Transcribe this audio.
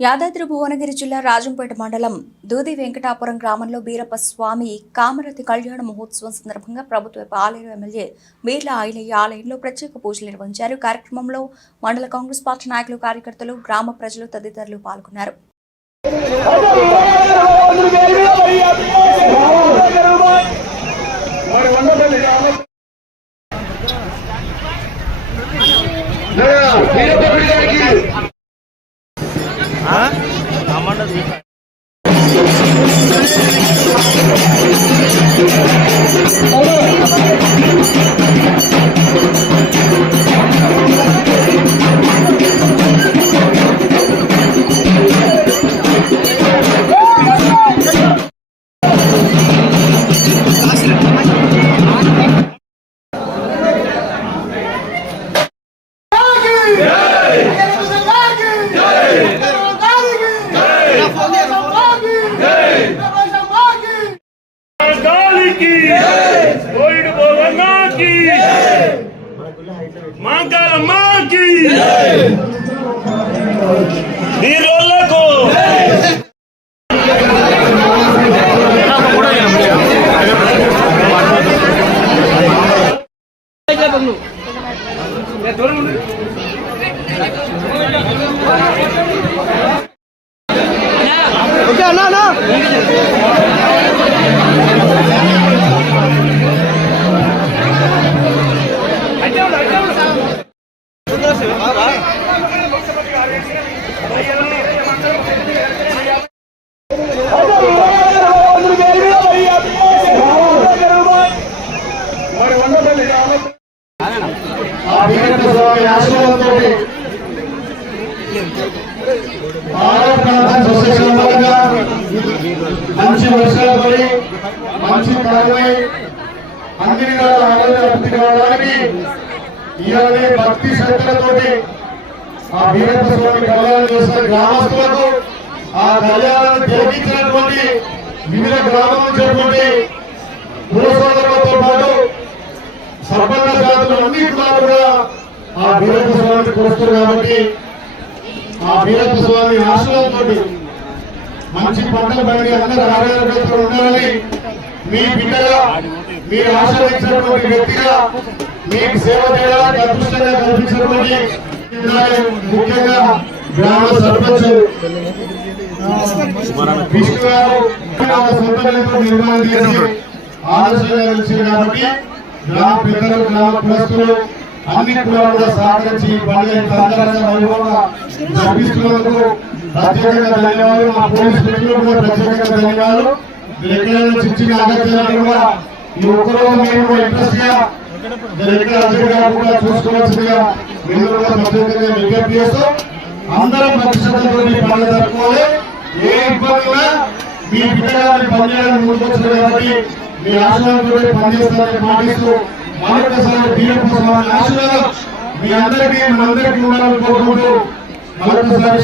యాదాద్రి భువనగిరి జిల్లా రాజంపేట మండలం దూది వెంకటాపురం గ్రామంలో బీరప్ప స్వామి కామరతి కళ్యాణ మహోత్సవం సందర్భంగా ప్రభుత్వ ఆలయ ఎమ్మెల్యే బీర్ల ఆయిలయ్య ఆలయంలో ప్రత్యేక పూజలు నిర్వహించారు. కార్యక్రమంలో మండల కాంగ్రెస్ పార్టీ నాయకులు కార్యకర్తలు గ్రామ ప్రజలు తదితరులు పాల్గొన్నారు. Malik! మాంకాలమ్మకి నీరోళ్ళకు ఆ మంచి వర్షాలు పడి మంచి కాలమై అన్ని నెలల అభివృద్ధి కావడానికి ఇలానే భక్తి శ్రద్ధలతోటి ఆ వీరప్ప స్వామి కళ్యాణం చేసిన గ్రామస్తులకు ఆ కళ్యాణాన్ని జరిగించినటువంటి వివిధ గ్రామాల నుంచి కుల పాటు సర్పంచ జాతులు అన్ని కూడా ఆ వీరప్ప స్వామికి కొలుస్తారు కాబట్టి ఆ వీరప్ప స్వామి ఆశీర్వాదంతో మంచి పంటలు పడి అందరూ ఆరోగ్యంగా ఉండాలని మీ బిడ్డగా మీరు ఆశ్రయించినటువంటి వ్యక్తిగా మీకు సేవ చేయడానికి అదృష్టంగా కల్పించినటువంటి ముఖ్యంగా గ్రామ సర్పంచ్ విష్ణు గారు నిర్మాణం చేసి ఆలోచన కాబట్టి గ్రామ పెద్దలు గ్రామ కులస్తులు అన్ని కులాలు కూడా సహకరించి ఈ పండుగ ఇంత ప్రత్యేకంగా ధన్యవాదాలు. మా పోలీస్ మిత్రులు కూడా ప్రత్యేకంగా ధన్యవాదాలు. మీరు ఎక్కడైనా చిన్న అగత్యాలను కూడా ఈ ఒక్కరోజు మేము ఇంట్రెస్ట్గా కూడా చూసుకోవాల్సిందిగా మీరు కూడా ప్రత్యేకంగా విజ్ఞప్తి చేస్తూ. అందరం పండుగ జరుపుకోవాలి. ఏ మీ బిడ్డగారిని పనిచేయడానికి ముందుకొచ్చారు కాబట్టి మీ పనిచేస్తారని మాటిస్తూ మరొకసారి మీ అందరికీ మనందరికీ కూడా కోరుకుంటూ మరొకసారి